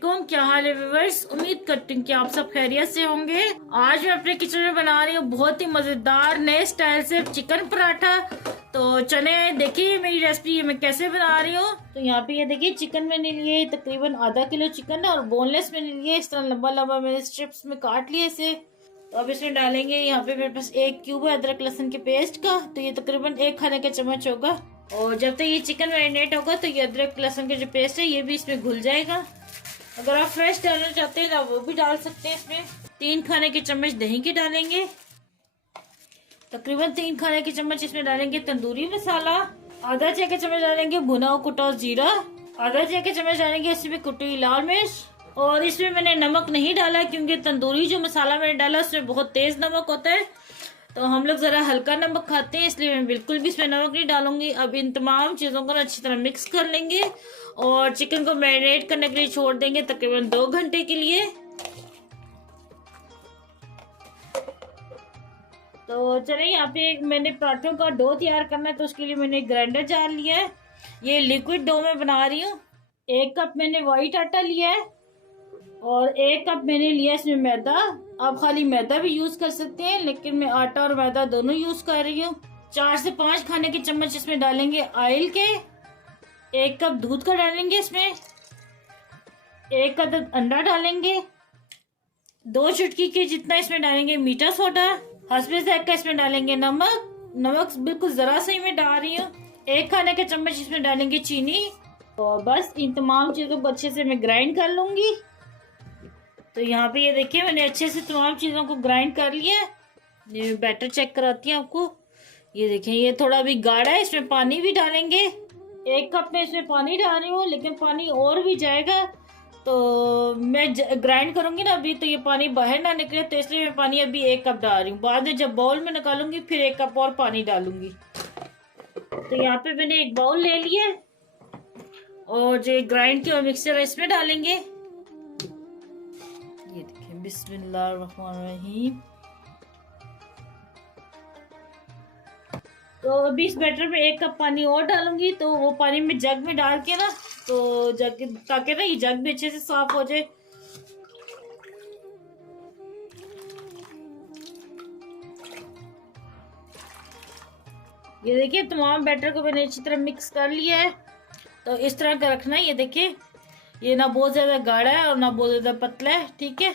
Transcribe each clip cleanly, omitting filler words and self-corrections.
वालेकुम, क्या हाल है व्यूअर्स। उम्मीद करती हूँ कि आप सब खैरियत से होंगे। आज मैं अपने किचन में बना रही हूँ बहुत ही मजेदार नए स्टाइल से चिकन पराठा। तो चले देखिए मेरी रेसिपी मैं कैसे बना रही हूँ। तो यहाँ पे ये देखिए चिकन मैंने लिए तकरीबन आधा किलो चिकन है और बोनलेस मैंने लिए इस तरह लंबा लंबा मैंने स्ट्रिप्स में काट लिए इसे। तो अब इसमें डालेंगे यहाँ पे मेरे पास 1 क्यूब है अदरक लहसुन के पेस्ट का। तो ये तकरीबन 1 खाने का चम्मच होगा। और जब तक ये चिकन मैरिनेट होगा तो ये अदरक लहसुन का जो पेस्ट है ये भी इसमें घुल जाएगा। अगर आप फ्रेश डालना चाहते हैं तो वो भी डाल सकते हैं। इसमें 3 खाने के चम्मच दही के डालेंगे, तकरीबन 3 खाने के चम्मच इसमें डालेंगे तंदूरी मसाला, आधा चाय का चम्मच डालेंगे भुना हुआ कुटा हुआ जीरा, आधा चाय का चम्मच डालेंगे इसमें कुटी हुई लाल मिर्च। और इसमें मैंने नमक नहीं डाला क्योंकि तंदूरी जो मसाला मैंने डाला उसमें बहुत तेज नमक होता है, तो हम लोग जरा हल्का नमक खाते हैं इसलिए मैं बिल्कुल भी इसमें नमक नहीं डालूंगी। अब इन तमाम चीजों को अच्छी तरह मिक्स कर लेंगे और चिकन को मैरिनेट करने के लिए छोड़ देंगे तकरीबन 2 घंटे के लिए। तो चलिए यहाँ पे मैंने पराठों का डो तैयार करना है तो उसके लिए मैंने ग्राइंडर जार लिया है। ये लिक्विड डो में बना रही हूँ। 1 कप मैंने व्हाइट आटा लिया है और 1 कप मैंने लिया इसमें मैदा। आप खाली मैदा भी यूज कर सकते हैं लेकिन मैं आटा और मैदा दोनों यूज कर रही हूँ। 4 से 5 खाने के चम्मच इसमें डालेंगे ऑयल के, 1 कप दूध का डालेंगे इसमें, 1 अदद अंडा डालेंगे, 2 चुटकी के जितना इसमें डालेंगे मीठा सोडा, हस्बे ज़ायक़ा इसमें डालेंगे नमक बिल्कुल जरा सा ही मैं डाल रही हूँ। 1 खाने के चम्मच इसमें डालेंगे चीनी। और बस इन तमाम चीजों को अच्छे से मैं ग्राइंड कर लूंगी। तो यहाँ पे ये देखिए मैंने अच्छे से तमाम चीजों को ग्राइंड कर लिया है। ये बैटर चेक कराती हूँ आपको। ये देखिए ये थोड़ा भी गाढ़ा है, इसमें पानी भी डालेंगे। 1 कप में इसमें पानी डाल रही हूँ लेकिन पानी और भी जाएगा तो मैं ग्राइंड करूंगी ना अभी तो ये पानी बाहर ना निकले, तो इसलिए मैं पानी अभी 1 कप डाल रही हूँ। बाद में जब बाउल में निकालूंगी फिर 1 कप और पानी डालूंगी। तो यहाँ पे मैंने एक बाउल ले लिया और जो ग्राइंड किया मिक्सचर है इसमें डालेंगे। ये देखिए बिस्मिल्लाहिर्रहमानिर्रहीम। तो अभी इस बैटर में 1 कप पानी और डालूंगी। तो वो पानी में जग में डाल के ना तो जग ताकि ना ये जग भी अच्छे से साफ हो जाए। ये देखिए तमाम बैटर को मैंने अच्छी तरह मिक्स कर लिया है। तो इस तरह का रखना है। ये देखिए ये ना बहुत ज्यादा गाढ़ा है और ना बहुत ज्यादा पतला है, ठीक है।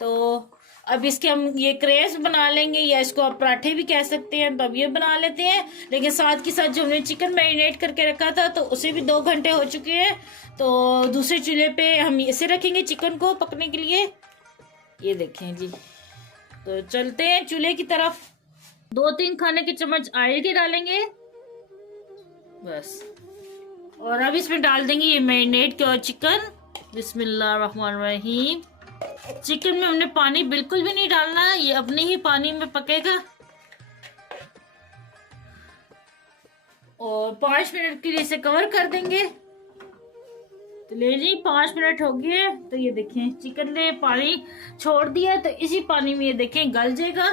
तो अब इसके हम ये क्रेप्स बना लेंगे या इसको आप पराठे भी कह सकते हैं, तो अब ये बना लेते हैं। लेकिन साथ के साथ जो हमने चिकन मैरिनेट करके रखा था तो उसे भी 2 घंटे हो चुके हैं, तो दूसरे चूल्हे पे हम इसे रखेंगे चिकन को पकने के लिए। ये देखें जी। तो चलते हैं चूल्हे की तरफ। 2-3 खाने के चम्मच ऑयल के डालेंगे बस। और अब इसमें डाल देंगे ये मैरिनेट किया चिकन। बिस्मिल्लाहिर्रहमानिर्रहीम। चिकन में हमने पानी बिल्कुल भी नहीं डालना, ये अपने ही पानी में पकेगा। और 5 मिनट के लिए इसे कवर कर देंगे। तो ले जी 5 मिनट हो गए। तो ये देखें चिकन ने पानी छोड़ दिया, तो इसी पानी में ये देखें गल जाएगा।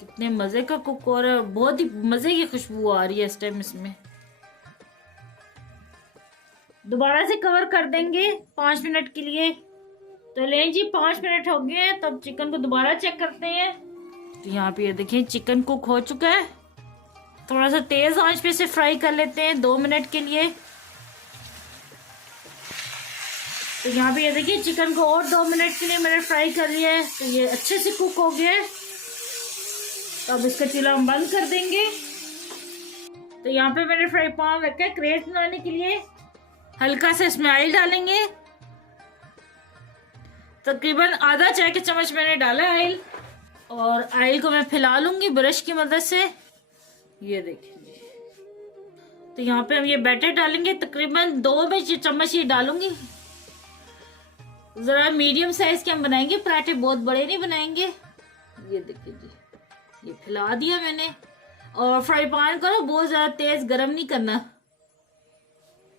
कितने मजे का कुक हो रहा है, बहुत ही मजे की खुशबू आ रही है इस टाइम इसमें। दोबारा से कवर कर देंगे 5 मिनट के लिए। तो ले जी 5 मिनट हो गए हैं। तब चिकन को दोबारा चेक करते हैं। तो यहाँ पे ये देखिए चिकन कुक हो चुका है। थोड़ा सा तेज आंच पे इसे फ्राई कर लेते हैं 2 मिनट के लिए। तो यहाँ पे ये देखिए चिकन को और 2 मिनट के लिए मैंने फ्राई कर लिया है। तो ये अच्छे से कुक हो गया है। तो अब इसका चूल्हा हम बंद कर देंगे। तो यहाँ पे मैंने फ्राई पैन रखा है क्रेप्स बनाने के लिए। हल्का सा इसमें ऑयल डालेंगे, तकरीबन आधा चाय के चम्मच मैंने डाला है ऑयल। और ऑयल को मैं फैला लूंगी ब्रश की मदद से। ये देखिए। तो यहाँ पे हम ये बैटर डालेंगे, तकरीबन 2 चम्मच ये डालूंगी। जरा मीडियम साइज के हम बनाएंगे पराठे, बहुत बड़े नहीं बनाएंगे। ये देखिए जी, ये फैला दिया मैंने। और फ्राई पैन को बहुत ज्यादा तेज गर्म नहीं करना।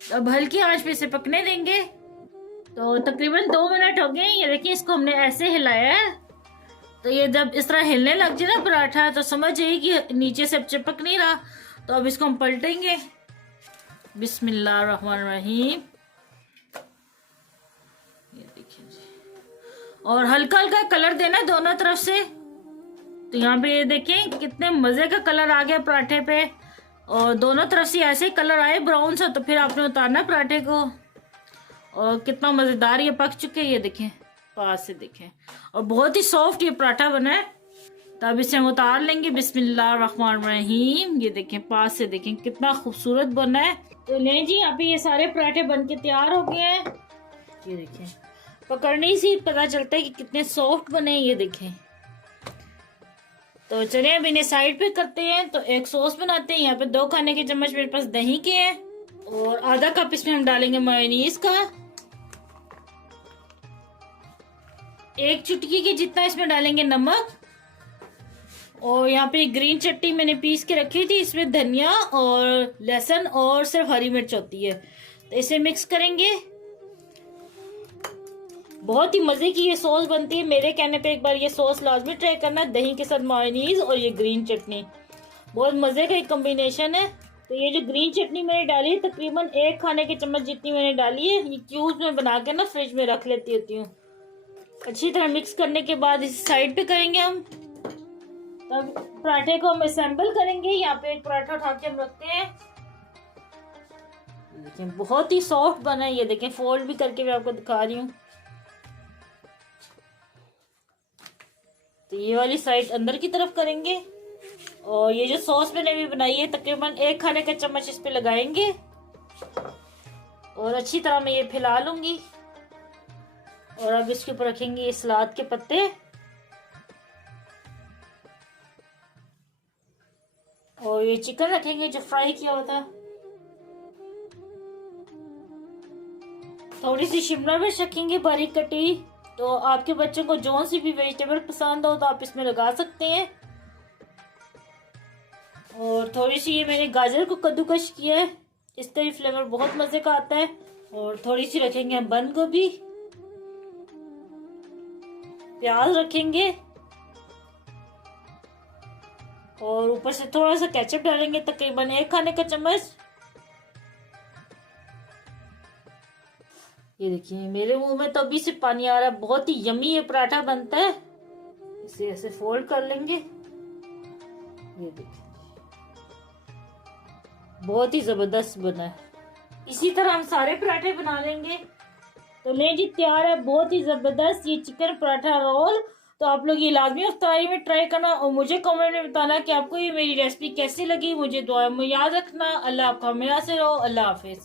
अब हल्की आंच पे इसे पकने देंगे। तो तकरीबन 2 मिनट हो गए। ये देखिए इसको हमने ऐसे हिलाया है। तो ये जब इस तरह हिलने लग जाए ना पराठा तो समझ जाइए कि नीचे से चिपक नहीं रहा। तो अब इसको हम पलटेंगे। बिस्मिल्लाहिर्रहमानिर्रहीम। और हल्का हल्का कलर देना है दोनों तरफ से। तो यहाँ पे ये देखें कितने मजे का कलर आ गया पराठे पे, और दोनों तरफ से ऐसे कलर आए ब्राउन सा, तो फिर आपने उतारना पराठे को। और कितना मजेदार ये पक चुके हैं, ये देखें पास से देखें, और बहुत ही सॉफ्ट ये पराठा बना है। तो अब इसे हम उतार लेंगे। बिस्मिल्लाहिर्रहमानिर्रहीम। ये देखें पास से देखें कितना खूबसूरत बना है। तो लें जी, अभी ये सारे पराठे बन के तैयार हो गए हैं। ये देखें पकड़ने से पता चलता है कि कितने सॉफ्ट बने हैं, ये देखें। तो चलिए अब इन्हें साइड पे करते हैं। तो एक सॉस बनाते हैं। यहाँ पे 2 खाने के चम्मच मेरे पास दही के हैं, और आधा कप इसमें हम डालेंगे मेयोनीज का। 1 चुटकी के जितना इसमें डालेंगे नमक। और यहाँ पे ग्रीन चटनी मैंने पीस के रखी थी, इसमें धनिया और लहसुन और सिर्फ हरी मिर्च होती है। तो इसे मिक्स करेंगे। बहुत ही मजे की ये सॉस बनती है। मेरे कहने पे एक बार ये सॉस लाजमी ट्राई करना, दही के साथ मेयोनीज और ये ग्रीन चटनी, बहुत मजे का एक कॉम्बिनेशन है। तो ये जो ग्रीन चटनी मैंने डाली है तकरीबन 1 खाने के चम्मच जितनी मैंने डाली है। ये क्यूब्स में बना के ना फ्रिज में रख लेती होती हूँ। अच्छी तरह मिक्स करने के बाद इसे साइड पे करेंगे हम। तब पराठे को हम असेंबल करेंगे। यहाँ पे एक पराठा उठा के हम रखते हैं। देखिए बहुत ही सॉफ्ट बना है, ये देखें फोल्ड भी करके मैं आपको दिखा रही हूँ। तो ये वाली साइड अंदर की तरफ करेंगे, और ये जो सॉस मैंने भी बनाई है तकरीबन 1 खाने का चम्मच इस पे लगाएंगे, और अच्छी तरह मैं ये फैला लूंगी। और अब इसके ऊपर रखेंगे ये सलाद के पत्ते, और ये चिकन रखेंगे जो फ्राई किया हुआ था। थोड़ी सी शिमला मिर्च रखेंगे बारीक कटी। तो आपके बच्चों को जो सी भी वेजिटेबल पसंद हो तो आप इसमें लगा सकते हैं। और थोड़ी सी ये मैंने गाजर को कद्दूकश किया है, इसका भी फ्लेवर बहुत मजे का आता है। और थोड़ी सी रखेंगे हम बंद गोभी, प्याज रखेंगे, और ऊपर से थोड़ा सा केचप डालेंगे तकरीबन 1 खाने का चम्मच। ये देखिए मेरे मुंह में तो अभी से पानी आ रहा है। बहुत ही यमी ये पराठा बनता है। इसे ऐसे फोल्ड कर लेंगे। ये देखिए बहुत ही जबरदस्त बना है। इसी तरह हम सारे पराठे बना लेंगे। तो ले जी तैयार है बहुत ही जबरदस्त ये चिकन पराठा रोल। तो आप लोग ये लाजमी इफ्तारी में ट्राई करना, और मुझे कमेंट में बताना कि आपको ये मेरी रेसिपी कैसी लगी। मुझे दुआ में याद रखना। अल्लाह आपका मेरा से रहो। अल्लाह हाफिज।